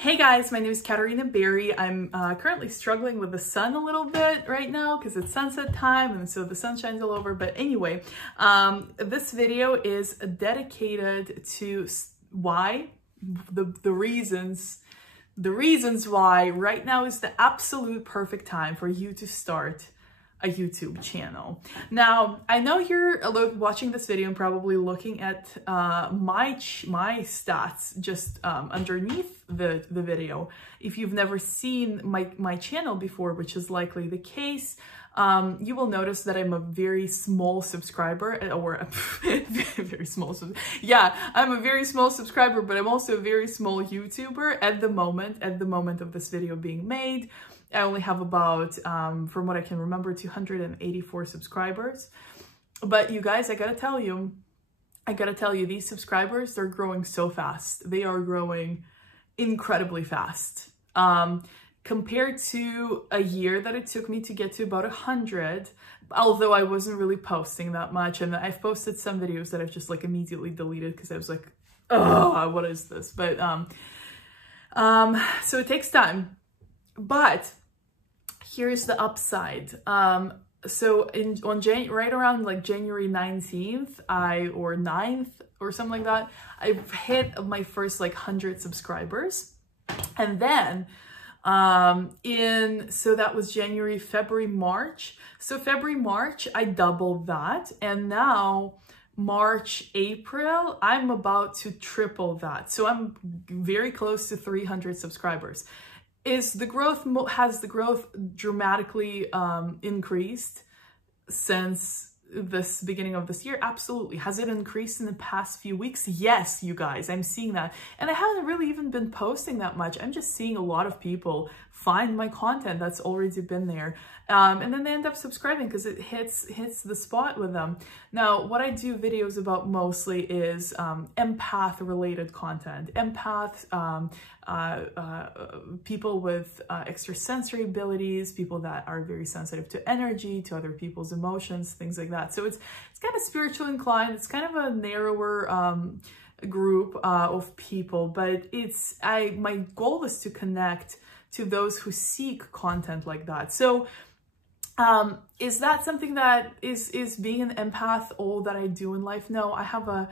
Hey guys, my name is Katarina Berry. I'm currently struggling with the sun a little bit right now because it's sunset time and so the sun shines all over. But anyway, this video is dedicated to why, the reasons why right now is the absolute perfect time for you to start a YouTube channel. Now, I know you're watching this video and probably looking at my stats just underneath the video. If you've never seen my channel before, which is likely the case, you will notice that I'm a very small subscriber, or a very small. Yeah, I'm a very small subscriber, but I'm also a very small YouTuber at the moment of this video being made. I only have about, from what I can remember, 284 subscribers. But you guys, I gotta tell you, these subscribers, they're growing so fast. They are growing incredibly fast. Compared to a year that it took me to get to about 100, although I wasn't really posting that much. And I've posted some videos that I've just like immediately deleted because I was like, oh, what is this? But, so it takes time. But here's the upside. So right around like January 19th, or 9th or something like that, I've hit my first like 100 subscribers. And then, so that was January, February, March. So February, March, I doubled that. And now March, April, I'm about to triple that. So I'm very close to 300 subscribers. Has the growth dramatically increased since this beginning of this year? Absolutely. Has it increased in the past few weeks? Yes, you guys, I'm seeing that. And I haven't really even been posting that much. I'm just seeing a lot of people find my content that's already been there. And then they end up subscribing because it hits the spot with them. Now, what I do videos about mostly is empath related content. Empaths, people with extrasensory abilities, people that are very sensitive to energy, to other people's emotions, things like that. So it's kind of spiritual inclined. It's kind of a narrower group of people, but my goal is to connect to those who seek content like that. So is that something that is being an empath all that I do in life? No, I have a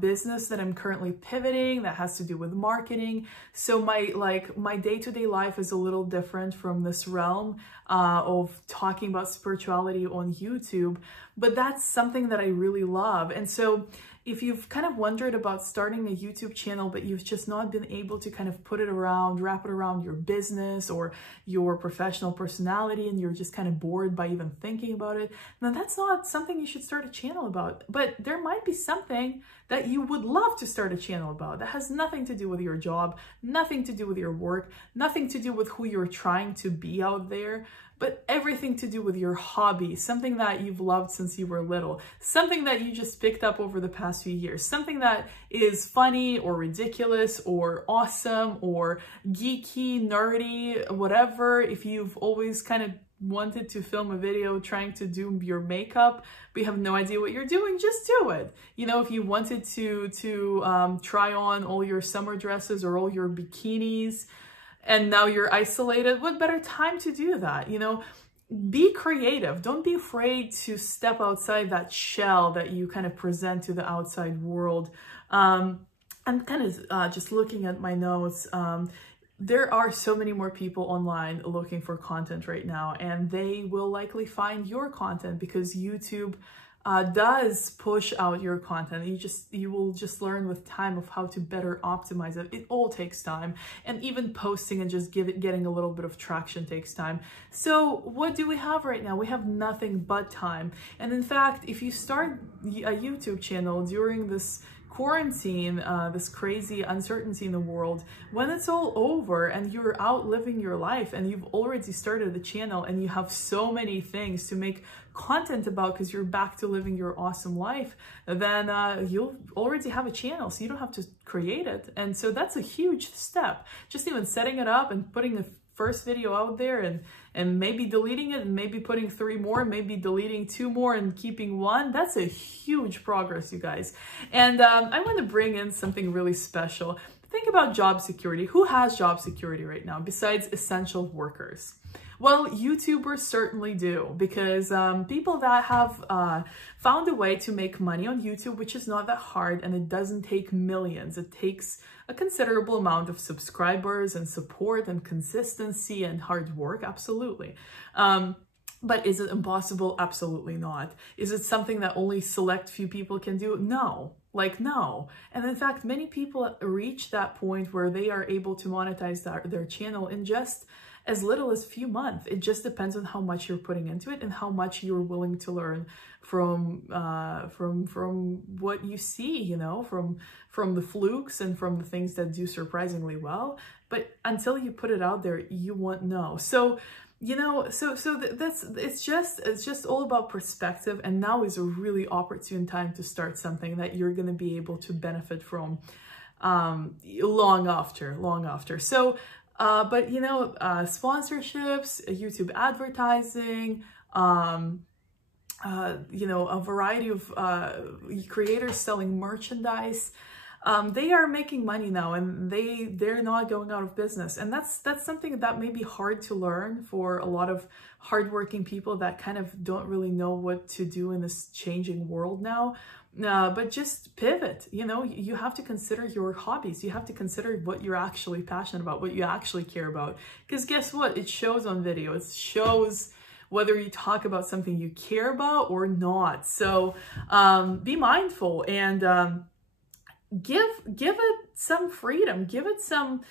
business that I'm currently pivoting that has to do with marketing. So my day-to-day life is a little different from this realm of talking about spirituality on YouTube, but that's something that I really love. And so if you've kind of wondered about starting a YouTube channel, but you've just not been able to kind of wrap it around your business or your professional personality, and you're just kind of bored by even thinking about it, then that's not something you should start a channel about. But there might be something that you would love to start a channel about that has nothing to do with your job, nothing to do with your work, nothing to do with who you're trying to be out there, but everything to do with your hobby, something that you've loved since you were little, something that you just picked up over the past few years, something that is funny or ridiculous or awesome or geeky, nerdy, whatever. If you've always kind of wanted to film a video trying to do your makeup, but you have no idea what you're doing, just do it. You know, if you wanted to try on all your summer dresses or all your bikinis, and now you're isolated, what better time to do that? You know, be creative. Don't be afraid to step outside that shell that you kind of present to the outside world. I'm kind of just looking at my notes. There are so many more people online looking for content right now, and they will likely find your content because YouTube does push out your content. You will just learn with time of how to better optimize it. It all takes time, and even posting and just getting a little bit of traction takes time. So what do we have right now? We have nothing but time. And in fact, if you start a YouTube channel during this quarantine, this crazy uncertainty in the world, when it's all over and you're out living your life and you've already started the channel and you have so many things to make content about because you're back to living your awesome life, then you'll already have a channel, so you don't have to create it. And so that's a huge step. Just even setting it up and putting the first video out there and maybe deleting it and maybe putting 3 more, maybe deleting 2 more and keeping 1. That's a huge progress, you guys. And I want to bring in something really special. think about job security. Who has job security right now besides essential workers? Well, YouTubers certainly do, because people that have found a way to make money on YouTube, which is not that hard, and it doesn't take millions. It takes a considerable amount of subscribers and support and consistency and hard work, absolutely. But is it impossible? Absolutely not. Is it something that only select few people can do? No. Like, no. And in fact, many people reach that point where they are able to monetize their channel in just as little as few months. It just depends on how much you're putting into it and how much you're willing to learn from what you see, you know, from the flukes and from the things that do surprisingly well. But until you put it out there, you won't know. So, you know, it's just all about perspective. And now is a really opportune time to start something that you're going to be able to benefit from long after. So, but you know, sponsorships, YouTube advertising, you know, a variety of creators selling merchandise. They are making money now, and they're not going out of business. And that's something that may be hard to learn for a lot of hardworking people that kind of don't really know what to do in this changing world now. But just pivot, you know, you have to consider your hobbies. You have to consider what you're actually passionate about, what you actually care about. Because guess what? It shows on video. It shows whether you talk about something you care about or not. So be mindful and give it some freedom, give it some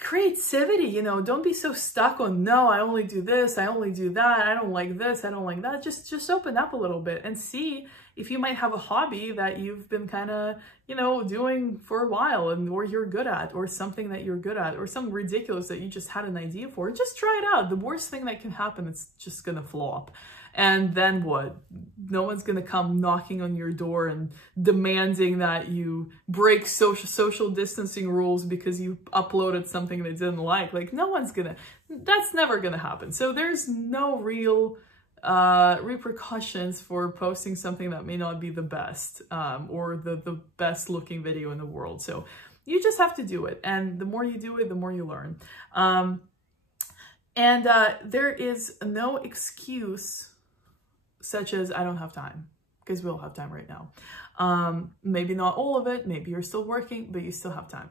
creativity, you know. Don't be so stuck on, no, I only do this, I only do that, I don't like this, I don't like that. Just open up a little bit and see if you might have a hobby that you've been kind of, you know, doing for a while, and or you're good at, or something that you're good at, or something ridiculous that you just had an idea for. Just try it out. The worst thing that can happen, it's just gonna flop. And then what? No one's going to come knocking on your door and demanding that you break social distancing rules because you uploaded something they didn't like. Like, no one's going to, that's never going to happen. So there's no real repercussions for posting something that may not be the best or the best looking video in the world. So you just have to do it. And the more you do it, the more you learn. And there is no excuse such as, I don't have time, because we all have time right now. Maybe not all of it, maybe you're still working, but you still have time.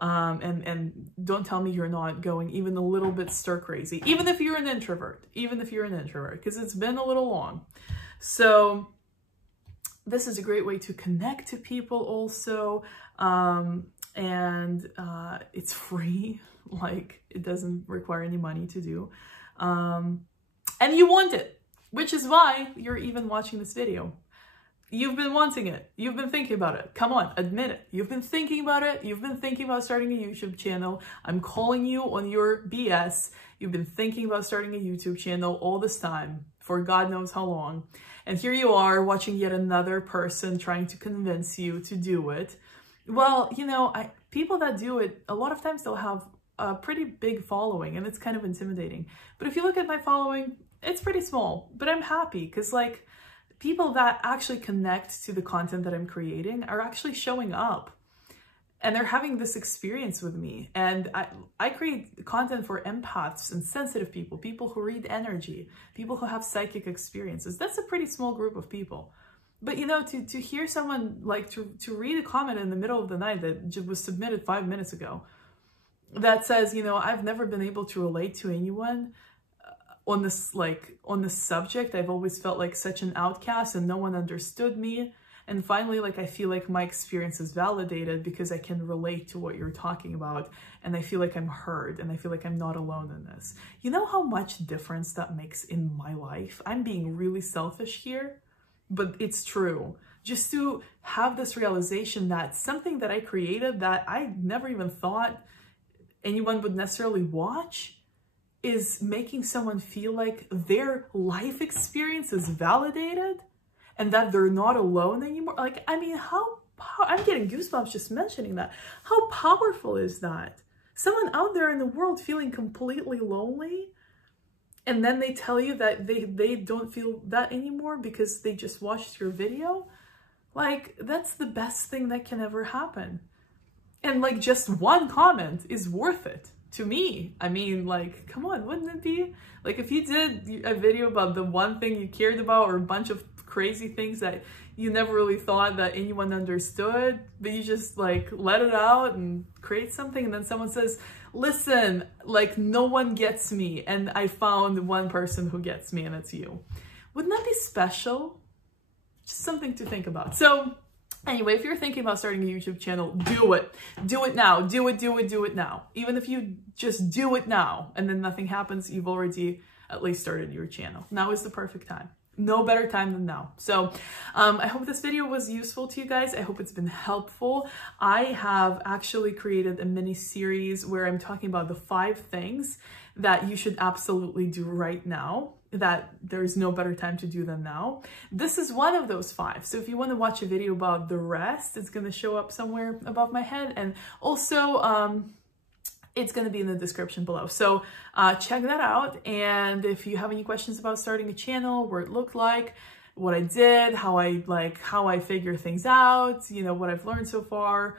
And don't tell me you're not going even a little bit stir crazy, even if you're an introvert, because it's been a little long. So this is a great way to connect to people also. And it's free, like it doesn't require any money to do. And you want it, which is why you're even watching this video. You've been wanting it. You've been thinking about it. Come on, admit it. You've been thinking about it. You've been thinking about starting a YouTube channel. I'm calling you on your BS. You've been thinking about starting a YouTube channel all this time, for God knows how long. And here you are watching yet another person trying to convince you to do it. Well, you know, people that do it, a lot of times they'll have a pretty big following, and it's kind of intimidating. But if you look at my following, it's pretty small, but I'm happy because, like, people that actually connect to the content that I'm creating are actually showing up, and they're having this experience with me. And I create content for empaths and sensitive people, people who read energy, people who have psychic experiences. That's a pretty small group of people. But, you know, to hear someone, like, to read a comment in the middle of the night that was submitted 5 minutes ago that says, you know, I've never been able to relate to anyone on this subject. I've always felt like such an outcast and no one understood me. And finally, like, I feel like my experience is validated because I can relate to what you're talking about. And I feel like I'm heard, and I feel like I'm not alone in this. You know how much difference that makes in my life? I'm being really selfish here, but it's true. Just to have this realization that something that I created that I never even thought anyone would necessarily watch is making someone feel like their life experience is validated and that they're not alone anymore. Like, I mean, how I'm getting goosebumps just mentioning that. How powerful is that? Someone out there in the world feeling completely lonely, and then they tell you that they don't feel that anymore because they just watched your video. Like, that's the best thing that can ever happen. And like just one comment is worth it to me. I mean, like, come on, wouldn't it be? Like if you did a video about the one thing you cared about, or a bunch of crazy things that you never really thought that anyone understood, but you just like let it out and create something, and then someone says, listen, like no one gets me, and I found one person who gets me, and it's you. Wouldn't that be special? Just something to think about. So anyway, if you're thinking about starting a YouTube channel, do it. Do it now. Do it now. Even if you just do it now and then nothing happens, you've already at least started your channel. Now is the perfect time. No better time than now. So I hope this video was useful to you guys. I hope it's been helpful. I have actually created a mini series where I'm talking about the 5 things that you should absolutely do right now, that there's no better time to do them now. This is one of those 5. So if you want to watch a video about the rest, it's going to show up somewhere above my head. And also, it's going to be in the description below. So check that out. And if you have any questions about starting a channel, where it looked like, what I did, how I figure things out, you know, what I've learned so far,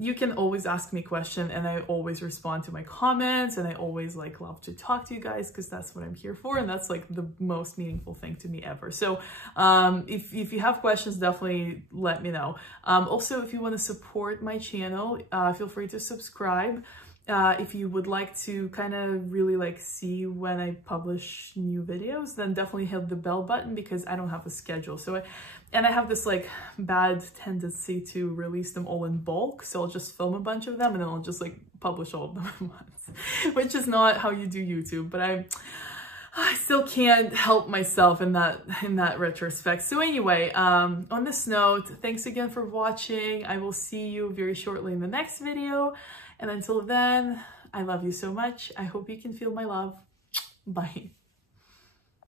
you can always ask me a question, and I always respond to my comments, and I always like love to talk to you guys, because that's what I'm here for, and that's like the most meaningful thing to me ever. So if you have questions, definitely let me know. Also, if you want to support my channel, feel free to subscribe. If you would like to kind of really like see when I publish new videos, then definitely hit the bell button, because I don't have a schedule. So I have this like bad tendency to release them all in bulk. So I'll just film a bunch of them and then I'll just like publish all of them at once, which is not how you do YouTube, but I still can't help myself in that retrospect. So anyway, on this note, thanks again for watching. I will see you very shortly in the next video. And until then, I love you so much. I hope you can feel my love. Bye.